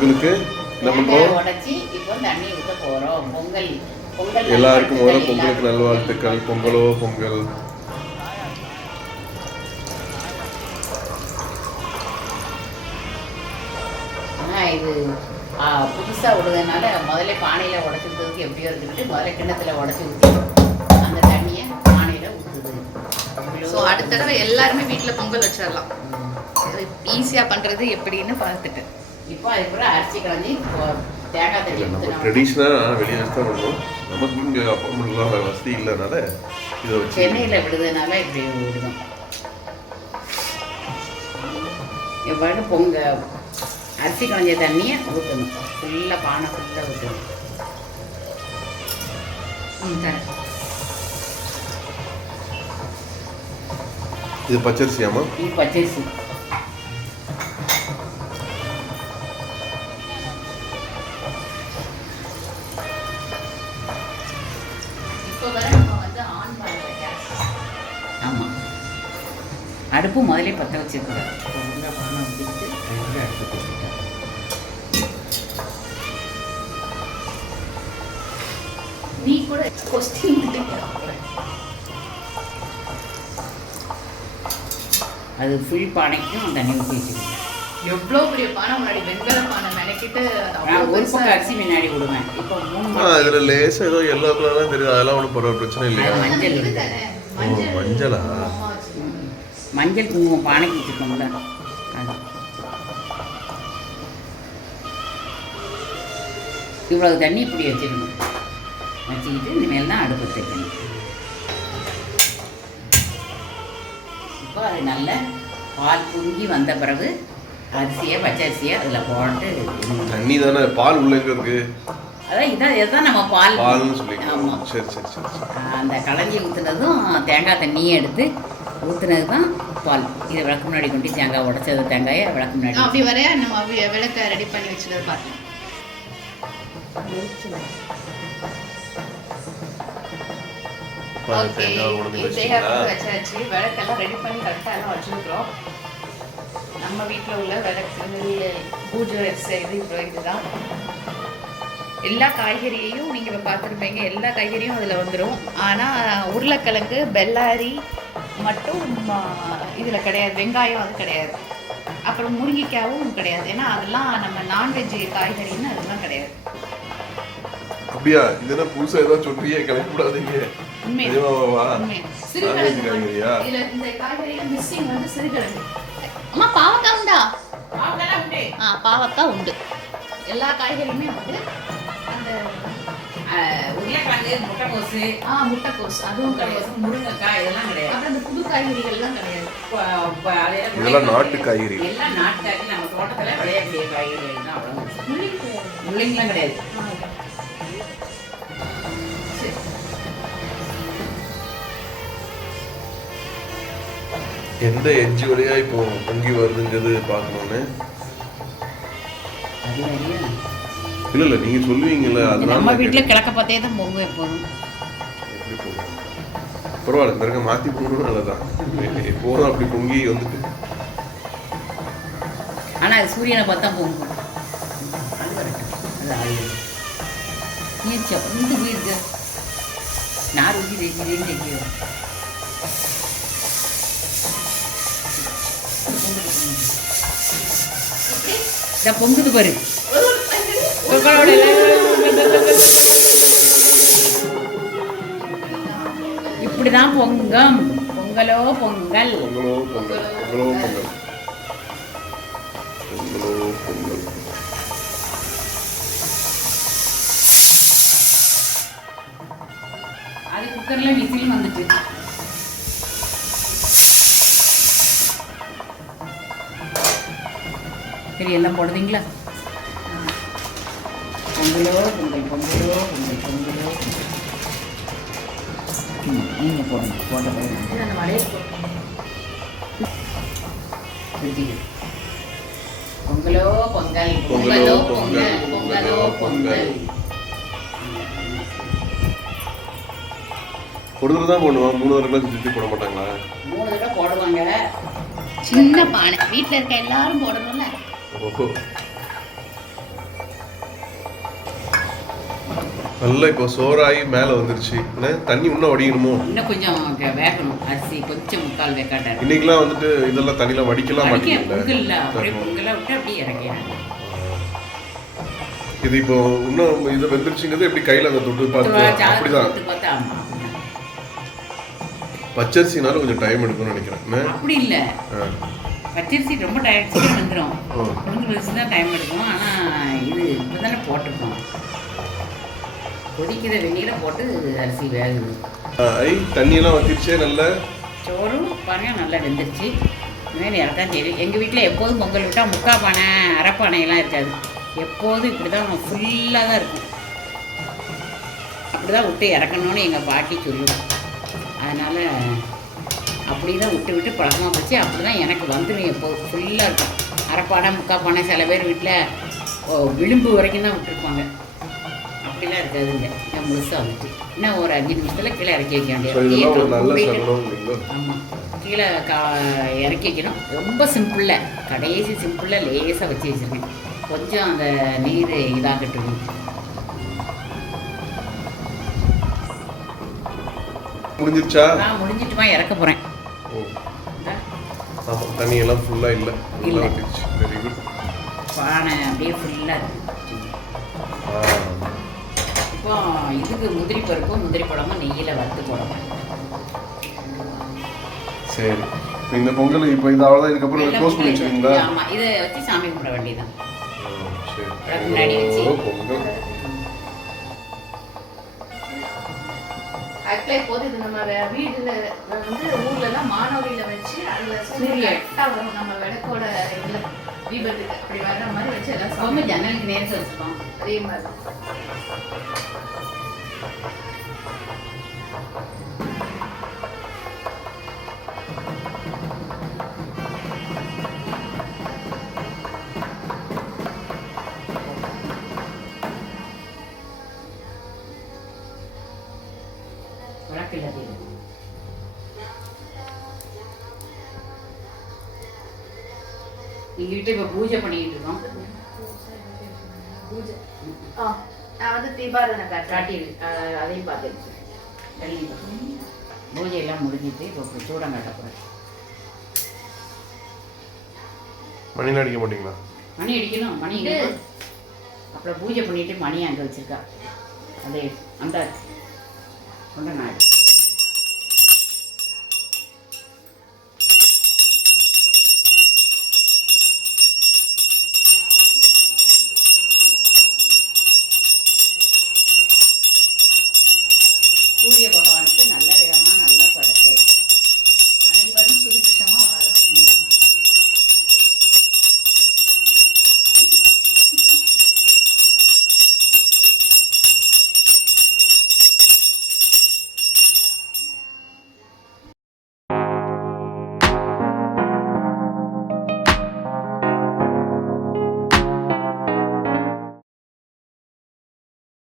பொங்கலுக்கு என்ன பண்றோம்? உடைச்சி இப்போ தண்ணி ஊத்த போறோம். பொங்கல் எல்லாருக்கும் முதல்ல பொங்கலுக்கு நல்வாழ்த்துக்கள். பொங்கலோ பொங்கல். இது புதுசாக விடுறதுனால முதல்ல பானையில் உடச்சி ஊற்றுறதுக்கு எப்படியோ இருக்குன்ட்டு முதல்ல கிண்ணத்தில் உடச்சி ஊற்றி அந்த தண்ணியை பானையில் ஊற்றுது. ஸோ அடுத்த தடவை எல்லாருமே வீட்டில் பொங்கல் வச்சிடலாம். ஈஸியாக பண்ணுறது எப்படின்னு பார்த்துட்டு இப்போ அதுக்கப்புறம் அரிசி கலஞ்சி தேங்காய் தண்ணி நம்ம ட்ரெடிஷ்னலாக வெளியே தான் பண்ணுவோம். நமக்கு இங்கே அப்பார்ட்மெண்ட்லாம் வசதி இல்லைனால இதை வச்சு சென்னையில் விடுறதுனால இப்படி விடுதோம். எவ்வாறு அரிசி கலஞ்ச தண்ணியை ஊற்றணும். ஃபுல்லாக பானை ஃபுல்லாக ஊற்றணும். இது பச்சரிசியாமா? இது பச்சரிசி. ஆமாம், அடுப்பு முதலே பற்ற வச்சிருக்கூடாது. பானை வச்சுட்டு அடுப்பு போட்டுட்டேன். நீ கூட கொஸ்டின் அது ஃபுல் பானைக்கும் தண்ணி ஊற்றி வச்சுக்கணும். எவ்வளோ பெரிய பானை முன்னாடி வெண்கல பானை நினைக்கிட்டு ஒரு பக்கம் அரிசி முன்னாடி விடுவேன். இப்போ 3 இதில் லேசாக ஏதோ எல்லோ கலர்லாம் தெரியுது. அதெல்லாம் ஒன்றும் பரவாயில்ல, பிரச்சனை இல்லையா? மஞ்சள் மஞ்சளா? மஞ்சள் குங்குமம் பானைக்கு வச்சுருக்கோம்ல அது. இவ்வளவு தண்ணி இப்படி வச்சுக்கணும். வச்சுக்கிட்டு இனிமேல் தான் அடுப்பு வைக்கணும். இப்போ அது நல்ல பால் பொங்கி வந்த பிறகு அரிசியை பச்சரிசியை அதில் போட்டு தண்ணி தானே, பால் உள்ள இருக்கு. அதான் இதுதான் நம்ம பால்னு சொல்லி. ஆமாம், சரி சரி சரி. அந்த கலஞ்சி ஊற்றுனதும் தேங்காய் தண்ணியை எடுத்து ஊற்றுனது தான் பால். இதை விளக்கு முன்னாடி கொண்டு தேங்காய் உடச்சது தேங்காயை விளக்கு முன்னாடி அப்படி வரையா நம்ம விளக்க ரெடி பண்ணி வச்சுக்கிறது பார்த்தேன். ஓகே, வச்சாச்சு. விளக்கெல்லாம் ரெடி பண்ணி கரெக்டாக எல்லாம் வச்சுருக்குறோம். நம்ம வீட்டில் உள்ள விளக்கு பூஜை செய்து இதுதான். எல்லா காய்கறியையும் நீங்கள் இப்போ பார்த்துருப்பீங்க, எல்லா காய்கறியும் அதில் வந்துடும். ஆனால் உருளைக்கிழங்கு பெல்லாரி மட்டும் இதில் கிடையாது. வெங்காயம் அது கிடையாது. அப்புறம் முருங்கைக்காவும் கிடையாது. ஏன்னா அதெல்லாம் நம்ம நான்வெஜ் காய்கறின்னு அதெல்லாம் கிடையாது. அப்படியா? இதெல்லாம் புதுசாக ஏதாவது சொல்றியே, கிளம்பிடாதீங்க. சிறுகிழங்கு. அம்மா பாவக்காய் உண்டா? பாவக்காய் உண்டு. எல்லா காய்கறியுமே உண்டு. அந்த உருளைக்கிழங்கு, முட்டைக்கோசு, முட்டைக்கோசு அதுவும் கிடையாது. முருங்கைக்காய் இதெல்லாம் கிடையாது. அப்புறம் அந்த புது காய்கறிகள்லாம் கிடையாது. இதெல்லாம் நாட்டு காய்கறி. எல்லாம் நாட்டு காய்கறி. நம்ம தோட்டத்தில் விளையக்கூடிய காய்கறிகள் தான். அவ்வளோ முள்ளிங்கெல்லாம் கிடையாது. எந்த எட்ஜி வழியா இப்போ பொங்கி வருதுங்கிறது பார்க்கணும்னு. இல்ல இல்ல, நீங்க சொல்லுவீங்கல்ல, அதனால நம்ம வீட்டுல கிழக்க பார்த்தே தான் பொங்கும் எப்போதும். எப்படி பொங்கும்? பரவாயில்ல, பிறகு மாத்தி போகணும். நல்லதான். எப்போதும் அப்படி பொங்கி வந்துட்டு. ஆனா அது சூரியனை பார்த்தா பொங்கும். இந்த வீடு நார் ஊற்றி வைக்கிறேன்னு பொங்குது பாரு. இப்படிதான் பொங்கும். பொங்கலோ பொங்கல். பொங்கலோ பொங்கல். பொங்கலோ பொங்கல். பொங்கலோ பொங்கல். அது குக்கர்ல விசில் வந்துச்சு. சரி, எல்லாம் போடுறீங்களா? பொங்கலோ பொங்கல். பொங்கலோ பொங்கல். பொங்கலோ நீங்கள் போடுங்க. போட்ட பொங்கலோ பொங்கல். பொங்கலோ பொங்கல். பொங்கலோ பொங்கல். ஒரு தடவை தான் போடுவாங்க. 3 தடவை சுற்றி போட மாட்டாங்களா? 3 தடவை போடுவாங்க. சின்ன பானை வீட்டில் இருக்க எல்லாரும் போடணும்ல. ஓஹோ, நல்லா இப்போ சோறாகி மேலே வந்துருச்சு. என்ன தண்ணி இன்னும் வடிக்கணுமோ? இன்னும் கொஞ்சம் வேகணும். அரிசி கொஞ்சம் முக்கால் வேக்காட்ட. இன்னைக்கெல்லாம் வந்துட்டு இதெல்லாம் தண்ணிலாம் வடிக்கலாம் மாட்டேங்குது. பொங்கல்ல அப்படியே பொங்கலை விட்டு அப்படியே இறக்கிறாங்க. இது இப்போ இன்னும் இது வெந்துருச்சுங்கிறது எப்படி கையில் அந்த தொட்டு பார்த்து அப்படிதான். பச்சரிசினால கொஞ்சம் டைம் எடுக்கும்னு நினைக்கிறேன். அப்படி இல்லை, பச்சரிசி ரொம்ப டைம் வந்துடும். புழுங்கல் அரிசி தான் டைம் எடுக்கும். ஆனால் இது இப்போ தானே போட்டிருக்கோம். கொதிக்கிற வெந்நீரை போட்டு அரிசி வேகுது. தண்ணியெல்லாம் வச்சிருச்சே. நல்ல சோறும் பானையும் நல்லா வெந்துருச்சு. இனிமேல் இறக்கான் சரி. எங்கள் வீட்டில் எப்போதும் பொங்கல் விட்டால் முக்கால் பானை அரைப்பானையெல்லாம் இருக்காது. எப்போதும் இப்படி தான் ஃபுல்லாக தான் இருக்கும். அப்படி தான் விட்டு இறக்கணும்னு எங்கள் பாட்டி சொல்லுவோம். அதனால் அப்படி தான் விட்டு விட்டு பழக்கமாக போச்சு. அப்படி தான் எனக்கு வந்துடும். எப்போது ஃபுல்லாக இருக்கும். அரைப்பானை முக்கால் பானை. சில பேர் வீட்டில் விளிம்பு வரைக்கும் தான் விட்டுருப்பாங்க. அப்படிலாம் இருக்காதுங்க. நான் முழுசாக வந்துட்டு இன்னும் ஒரு 5 நிமிஷத்தில் கீழே இறக்கி வைக்க வேண்டியது. ஆமாம், கீழே இறக்கி வைக்கணும். ரொம்ப சிம்பிளில், கடைசி சிம்பிளில் லேசாக வச்சு வச்சுருக்கேன். கொஞ்சம் அந்த நீர் இதாகட்டும். முடிஞ்சிருச்சா? நான் முடிஞ்சிட்டுமா இறக்க போகிறேன். ஆமாம், தண்ணியெல்லாம் ஃபுல்லாக இல்லை. இல்லை வந்துருச்சு. Very good. பானை அப்படியே ஃபுல்லாக இருக்குது. இப்போ இதுக்கு முந்திரி பருப்பும் முந்திரி பழமும் நெய்யில் வறுத்து போடணும். சரி, இந்த பொங்கல் இப்போ இது அவ்வளோதான். இதுக்கப்புறம் க்ளோஸ் பண்ணி வச்சுருக்கீங்களா? ஆமாம், இதை வச்சு சாமி கும்பிட வேண்டியதான். சரி, முன்னாடி வச்சு பொங்கல். ஆக்சுவலாக இப்போது இது நம்ம வீட்டில் வந்து ஊர்லலாம் மானவரியில் வச்சு அதில் சூரியட்டாக வரும். நம்ம விளக்கோட இதில் தீபத்துக்கு அப்படி வர்ற மாதிரி வச்சு எல்லாம் சோம ஜன்னலுக்கு நேரத்தை வச்சுருக்கோம். அதே மாதிரி எங்கள் வீட்டில் இப்போ பூஜை பண்ணிக்கிட்டு இருக்கோம். பூஜை நான் வந்து தீபாராதனை காட்டியிருக்கு. அதையும் பார்த்துருக்கேன். பூஜையெல்லாம் முடிஞ்சிட்டு இப்போ சூடம் காட்டக்கூடாது. மணி அடிக்க மாட்டீங்களா? மணி அடிக்கணும். மணி அப்புறம் பூஜை பண்ணிட்டு மணி அங்கே வச்சிருக்கா. அதே அந்த கொண்ட நாடு.